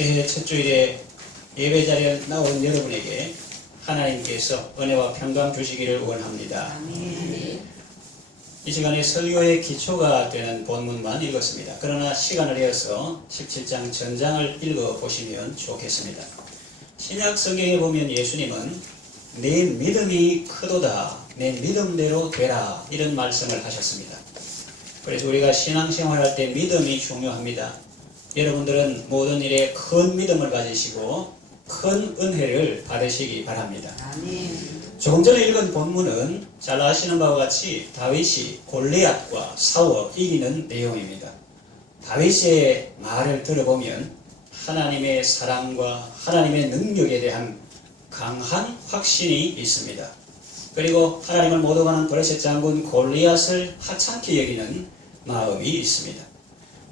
새해 첫 주일에 예배 자리에 나온 여러분에게 하나님께서 은혜와 평강 주시기를 원합니다. 이 시간에 설교의 기초가 되는 본문만 읽었습니다. 그러나 시간을 내어서 17장 전장을 읽어 보시면 좋겠습니다. 신약 성경에 보면 예수님은 내 믿음이 크도다. 내 믿음대로 되라. 이런 말씀을 하셨습니다. 그래서 우리가 신앙생활 할 때 믿음이 중요합니다. 여러분들은 모든 일에 큰 믿음을 가지시고 큰 은혜를 받으시기 바랍니다. 조금 전에 읽은 본문은 잘 아시는 바와 같이 다윗이 골리앗과 싸워 이기는 내용입니다. 다윗의 말을 들어보면 하나님의 사랑과 하나님의 능력에 대한 강한 확신이 있습니다. 그리고 하나님을 모독하는 블레셋 장군 골리앗을 하찮게 여기는 마음이 있습니다.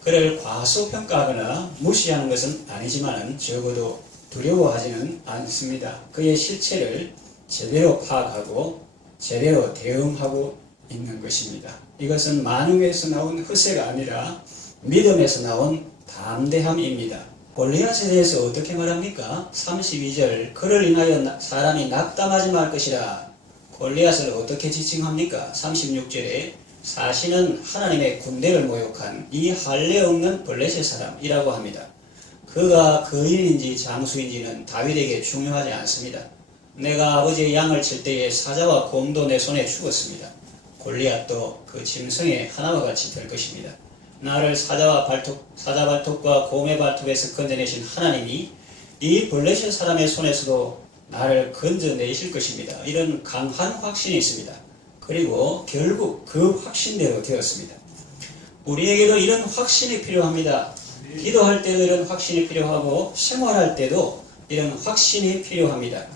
그를 과소평가하거나 무시하는 것은 아니지만 적어도 두려워하지는 않습니다. 그의 실체를 제대로 파악하고 제대로 대응하고 있는 것입니다. 이것은 만웅에서 나온 허세가 아니라 믿음에서 나온 담대함입니다. 골리앗에 대해서 어떻게 말합니까? 32절 그를 인하여 사람이 낙담하지 말 것이라 골리앗을 어떻게 지칭합니까? 36절에 사신은 하나님의 군대를 모욕한 이 할례 없는 블레셋 사람이라고 합니다. 그가 거인인지 장수인지는 다윗에게 중요하지 않습니다. 내가 아버지의 양을 칠 때에 사자와 곰도 내 손에 죽었습니다. 골리앗도 그 짐승의 하나와 같이 될 것입니다. 나를 사자와 발톱, 사자 발톱과 곰의 발톱에서 건져내신 하나님이 이 블레셋 사람의 손에서도 나를 건져내실 것입니다. 이런 강한 확신이 있습니다. 그리고 결국 그 확신대로 되었습니다. 우리에게도 이런 확신이 필요합니다. 기도할 때도 이런 확신이 필요하고 생활할 때도 이런 확신이 필요합니다.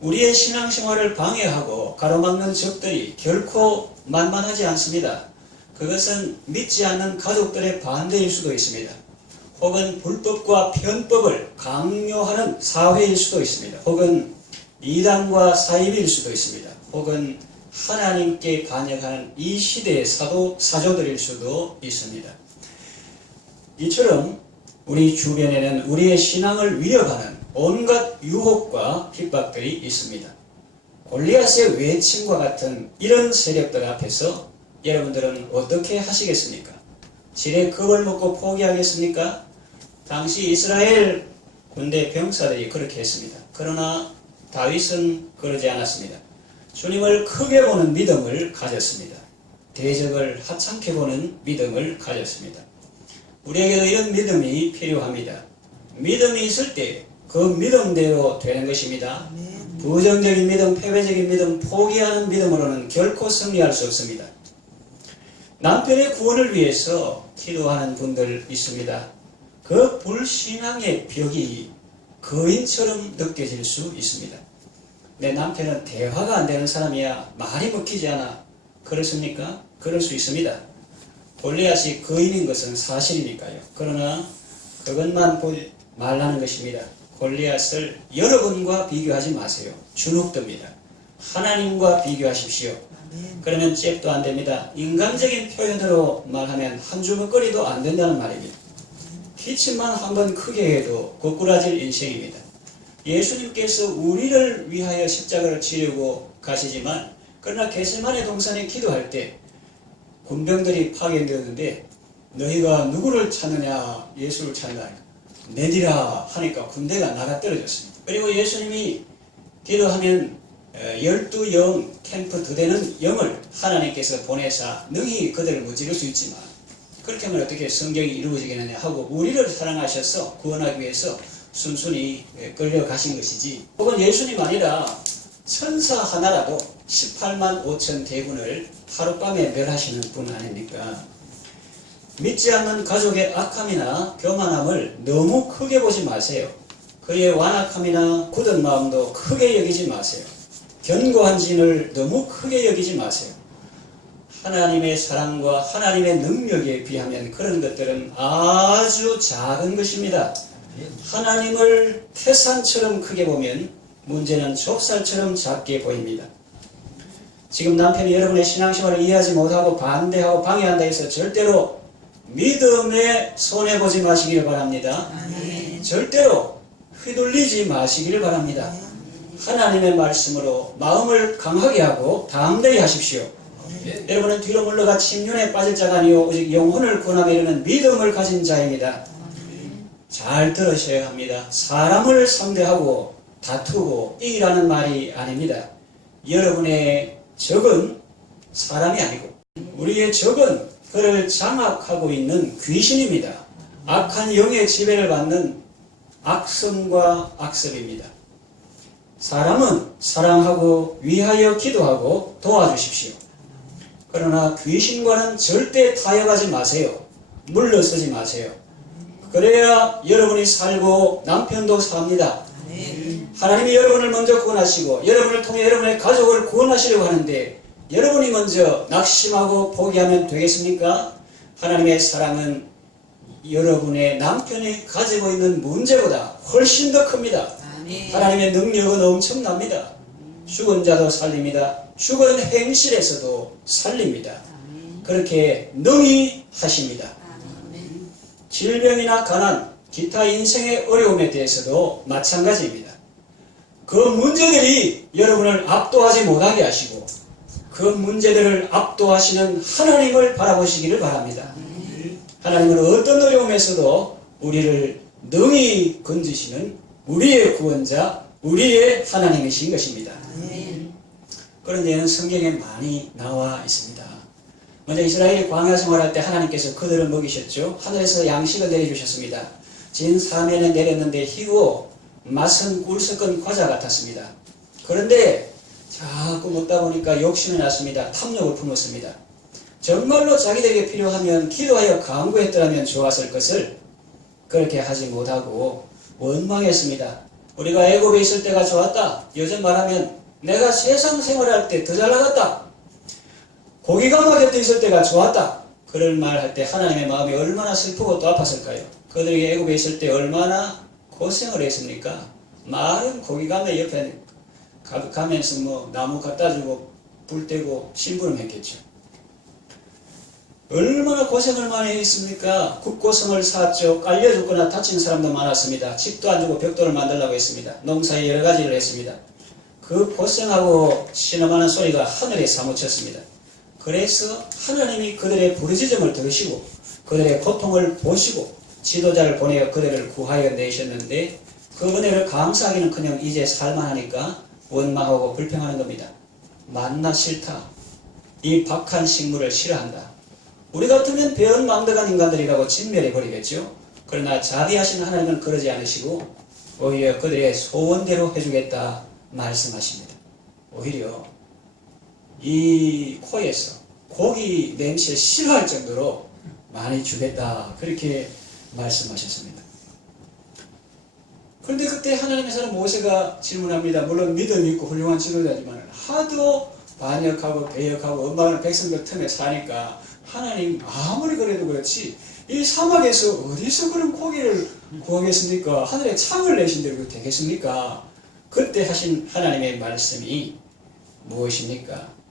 우리의 신앙생활을 방해하고 가로막는 적들이 결코 만만하지 않습니다. 그것은 믿지 않는 가족들의 반대일 수도 있습니다. 혹은 불법과 편법을 강요하는 사회일 수도 있습니다. 혹은 이단과 사입일 수도 있습니다. 혹은 하나님께 반역하는 이 시대의 사도, 사조들일 수도 있습니다. 이처럼 우리 주변에는 우리의 신앙을 위협하는 온갖 유혹과 핍박들이 있습니다. 골리앗의 외침과 같은 이런 세력들 앞에서 여러분들은 어떻게 하시겠습니까? 지레 겁을 먹고 포기하겠습니까? 당시 이스라엘 군대 병사들이 그렇게 했습니다. 그러나 다윗은 그러지 않았습니다. 주님을 크게 보는 믿음을 가졌습니다. 대적을 하찮게 보는 믿음을 가졌습니다. 우리에게도 이런 믿음이 필요합니다. 믿음이 있을 때 그 믿음대로 되는 것입니다. 부정적인 믿음, 패배적인 믿음, 포기하는 믿음으로는 결코 승리할 수 없습니다. 남편의 구원을 위해서 기도하는 분들 있습니다. 그 불신앙의 벽이 거인처럼 느껴질 수 있습니다. 내 남편은 대화가 안 되는 사람이야. 말이 먹히지 않아. 그렇습니까? 그럴 수 있습니다. 골리앗이 거인인 것은 사실이니까요. 그러나 그것만 말라는 것입니다. 골리앗을 여러분과 비교하지 마세요. 주눅듭니다. 하나님과 비교하십시오. 그러면 잽도 안 됩니다. 인간적인 표현으로 말하면 한 주먹거리도 안 된다는 말입니다. 기침만 한 번 크게 해도 거꾸라질 인생입니다. 예수님께서 우리를 위하여 십자가를 지려고 가시지만 그러나 게세만의 동산에 기도할 때 군병들이 파견되었는데 너희가 누구를 찾느냐 예수를 찾는다 내디라 하니까 군대가 나가 떨어졌습니다. 그리고 예수님이 기도하면 어, 열두 영 캠프 두 대는 영을 하나님께서 보내사 능히 그들을 무찌를 수 있지만 그렇게 하면 어떻게 성경이 이루어지겠느냐 하고 우리를 사랑하셔서 구원하기 위해서 순순히 끌려가신 것이지 혹은 예수님 아니라 천사 하나라도 18만 5천 대군을 하룻밤에 멸하시는 분 아닙니까? 믿지 않는 가족의 악함이나 교만함을 너무 크게 보지 마세요. 그의 완악함이나 굳은 마음도 크게 여기지 마세요. 견고한 진을 너무 크게 여기지 마세요. 하나님의 사랑과 하나님의 능력에 비하면 그런 것들은 아주 작은 것입니다. 하나님을 태산처럼 크게 보면 문제는 좁쌀처럼 작게 보입니다. 지금 남편이 여러분의 신앙생활을 이해하지 못하고 반대하고 방해한다 해서 절대로 믿음에 손해보지 마시기를 바랍니다. 절대로 휘둘리지 마시기를 바랍니다. 하나님의 말씀으로 마음을 강하게 하고 담대히 하십시오. 여러분은 뒤로 물러가 침륜에 빠질 자가 아니요 오직 영혼을 구원하며 이르는 믿음을 가진 자입니다. 잘 들으셔야 합니다. 사람을 상대하고 다투고 이기라는 말이 아닙니다. 여러분의 적은 사람이 아니고 우리의 적은 그를 장악하고 있는 귀신입니다. 악한 영의 지배를 받는 악성과 악습입니다. 사람은 사랑하고 위하여 기도하고 도와주십시오. 그러나 귀신과는 절대 타협하지 마세요. 물러서지 마세요. 그래야 여러분이 살고 남편도 삽니다. 하나님이 여러분을 먼저 구원하시고 여러분을 통해 여러분의 가족을 구원하시려고 하는데 여러분이 먼저 낙심하고 포기하면 되겠습니까? 하나님의 사랑은 여러분의 남편이 가지고 있는 문제보다 훨씬 더 큽니다. 하나님의 능력은 엄청납니다. 죽은 자도 살립니다. 죽은 행실에서도 살립니다. 그렇게 능히 하십니다. 질병이나 가난, 기타 인생의 어려움에 대해서도 마찬가지입니다. 그 문제들이 여러분을 압도하지 못하게 하시고 그 문제들을 압도하시는 하나님을 바라보시기를 바랍니다. 하나님은 어떤 어려움에서도 우리를 능히 건지시는 우리의 구원자, 우리의 하나님이신 것입니다. 그런 예는 성경에 많이 나와 있습니다. 먼저 이스라엘이 광야 생활할 때 하나님께서 그들을 먹이셨죠. 하늘에서 양식을 내려주셨습니다. 진 사면에 내렸는데 희고 맛은 꿀 섞은 과자 같았습니다. 그런데 자꾸 먹다 보니까 욕심이 났습니다. 탐욕을 품었습니다. 정말로 자기들에게 필요하면 기도하여 강구했더라면 좋았을 것을 그렇게 하지 못하고 원망했습니다. 우리가 애굽에 있을 때가 좋았다. 요즘 말하면 내가 세상 생활할 때 더 잘 나갔다. 고기가 막혀 있을 때가 좋았다. 그럴 말할 때 하나님의 마음이 얼마나 슬프고 또 아팠을까요? 그들이 애굽에 있을 때 얼마나 고생을 했습니까? 마른 고기가면 옆에 가- 가면서 뭐 나무 갖다 주고 불 떼고 심부름 했겠죠. 얼마나 고생을 많이 했습니까? 국고성을 샀죠. 깔려 죽거나 다친 사람도 많았습니다. 집도 안 주고 벽돌을 만들라고 했습니다. 농사에 여러 가지를 했습니다. 그 고생하고 신음하는 소리가 하늘에 사무쳤습니다. 그래서 하나님이 그들의 부르짖음을 들으시고 그들의 고통을 보시고 지도자를 보내어 그들을 구하여 내셨는데 그 은혜를 감사하기는커녕 이제 살만하니까 원망하고 불평하는 겁니다. 만나 싫다. 이 박한 식물을 싫어한다. 우리 같으면 배은망덕한 인간들이라고 진멸해 버리겠죠. 그러나 자비하신 하나님은 그러지 않으시고 오히려 그들의 소원대로 해주겠다 말씀하십니다. 오히려 이 코에서 고기 냄새 싫어할 정도로 많이 주겠다 그렇게 말씀하셨습니다. 그런데 그때 하나님께서는 모세가 질문합니다. 물론 믿음 있고 훌륭한 지도자지만 하도 반역하고 배역하고 엄마는 백성들 틈에 사니까 하나님 아무리 그래도 그렇지 이 사막에서 어디서 그런 고기를 구하겠습니까? 하늘에 창을 내신 대로 되겠습니까? 그때 하신 하나님의 말씀이 무엇입니까?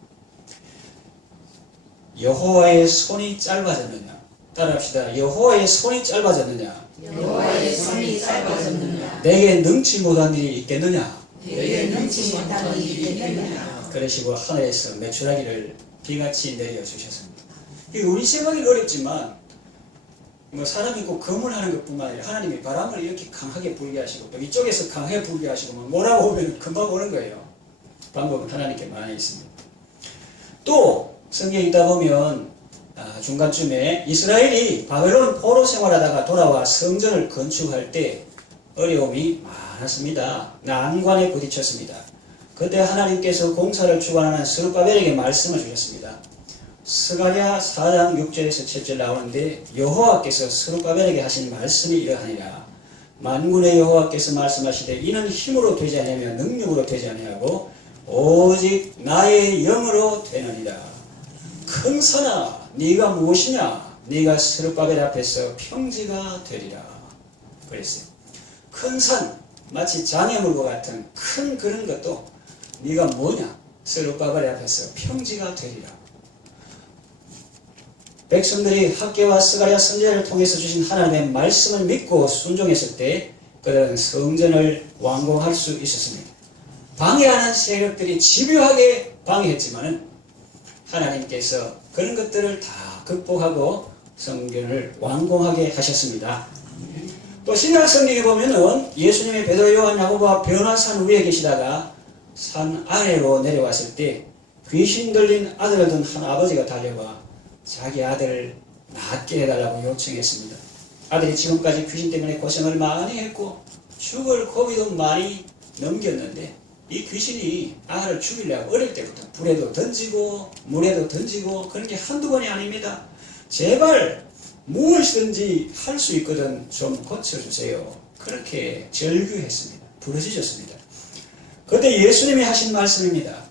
여호와의 손이 짧아졌느냐? 따라합시다. 여호와의 손이 짧아졌느냐? 여호와의 손이 짧아졌느냐 내게 능치 못한 일이 있겠느냐? 내게 능치 못한 일이 있겠느냐 그러시고 하늘에서 매출하기를 비같이 내려 주셨습니다. 이게 우리 생각이 어렵지만 뭐 사람이 꼭 검을 하는 것뿐만 아니라 하나님이 바람을 이렇게 강하게 불게 하시고 또 이쪽에서 강하게 불게 하시고 뭐 몰아오면 금방 오는 거예요. 방법은 하나님께 많이 있습니다. 또 성경에 있다 보면 아, 중간쯤에 이스라엘이 바벨론 포로 생활하다가 돌아와 성전을 건축할 때 어려움이 많았습니다. 난관에 부딪혔습니다. 그때 하나님께서 공사를 주관하는 스룹바벨에게 말씀을 주셨습니다. 스가랴 4장 6절에서 7절 나오는데 여호와께서 스룹바벨에게 하신 말씀이 이러하니라. 만군의 여호와께서 말씀하시되 이는 힘으로 되지 아니하며 능력으로 되지 아니하고 오직 나의 영으로 되느니라. 큰 산아 네가 무엇이냐? 네가 스룹바벨 앞에서 평지가 되리라. 그랬어요. 큰 산, 마치 장애물과 같은 큰 그런 것도 네가 뭐냐? 스룹바벨 앞에서 평지가 되리라. 백성들이 학계와 스가랴 선지자를 통해서 주신 하나님의 말씀을 믿고 순종했을 때 그들은 성전을 완공할 수 있었습니다. 방해하는 세력들이 집요하게 방해했지만은 하나님께서 그런 것들을 다 극복하고 성전을 완공하게 하셨습니다. 또 신약 성경에 보면은 예수님이 베드로 요한 야고보와 변화산 위에 계시다가 산 아래로 내려왔을 때 귀신 들린 아들을 둔 한 아버지가 달려와 자기 아들을 낫게 해달라고 요청했습니다. 아들이 지금까지 귀신 때문에 고생을 많이 했고 죽을 고비도 많이 넘겼는데 이 귀신이 아를 죽이려고 어릴 때부터 불에도 던지고 물에도 던지고 그런 게 한두 번이 아닙니다. 제발 무엇이든지 할 수 있거든 좀 고쳐주세요. 그렇게 절규했습니다. 부르짖었습니다. 그때 예수님이 하신 말씀입니다.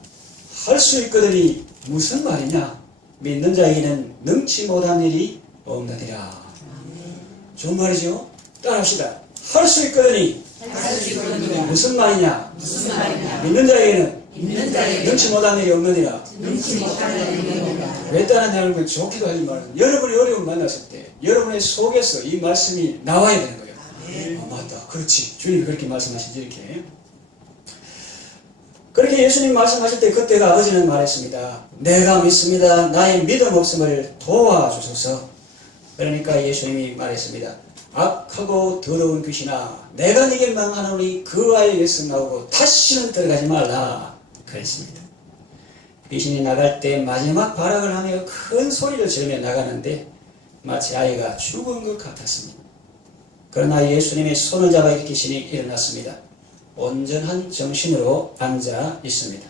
할 수 있거든이 무슨 말이냐? 믿는 자에게는 능치 못한 일이 없느니라. 좋은 말이죠? 따라합시다. 할 수 있거든이 무슨 말이냐? 무슨 말이냐 믿는 자에게는 있는 자에게 능치 못한 일이 없느니라. 능치 못하는 일이니라 왜 따라하냐는 건 좋기도 하지만 여러분이 어려움을 만났을 때 여러분의 속에서 이 말씀이 나와야 되는 거예요. 어, 맞다. 그렇지. 주님이 그렇게 말씀하시지 이렇게. 그렇게 예수님 말씀하실 때 그때가 아버지는 말했습니다. 내가 믿습니다. 나의 믿음 없음을 도와주소서. 그러니까 예수님이 말했습니다. 악하고 더러운 귀신아 내가 네게 망하노니 그 아이의 성 나오고 다시는 들어가지 말라. 그랬습니다. 귀신이 나갈 때 마지막 발악을 하며 큰 소리를 지르며 나가는데 마치 아이가 죽은 것 같았습니다. 그러나 예수님의 손을 잡아 일으키시니 일어났습니다. 온전한 정신으로 앉아 있습니다.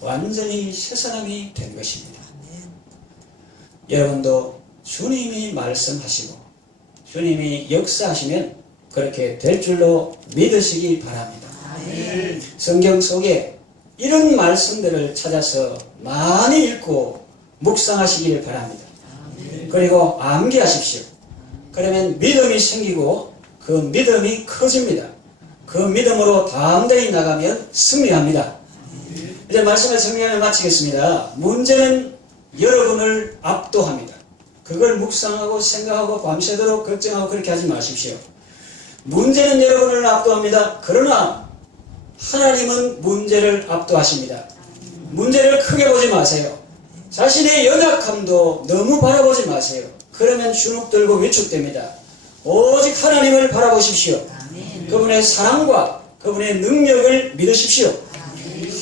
완전히 새 사람이 된 것입니다. 여러분도 주님이 말씀하시고 주님이 역사하시면 그렇게 될 줄로 믿으시기 바랍니다. 성경 속에 이런 말씀들을 찾아서 많이 읽고 묵상하시길 바랍니다. 그리고 암기하십시오. 그러면 믿음이 생기고 그 믿음이 커집니다. 그 믿음으로 담대히 나가면 승리합니다. 이제 말씀을 정리하며 마치겠습니다. 문제는 여러분을 압도합니다. 그걸 묵상하고 생각하고 밤새도록 걱정하고 그렇게 하지 마십시오. 문제는 여러분을 압도합니다. 그러나 하나님은 문제를 압도하십니다. 문제를 크게 보지 마세요. 자신의 연약함도 너무 바라보지 마세요. 그러면 주눅들고 위축됩니다. 오직 하나님을 바라보십시오. 그분의 사랑과 그분의 능력을 믿으십시오.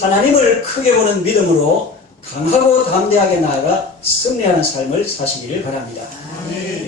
하나님을 크게 보는 믿음으로 강하고 담대하게 나아가 승리하는 삶을 사시기를 바랍니다.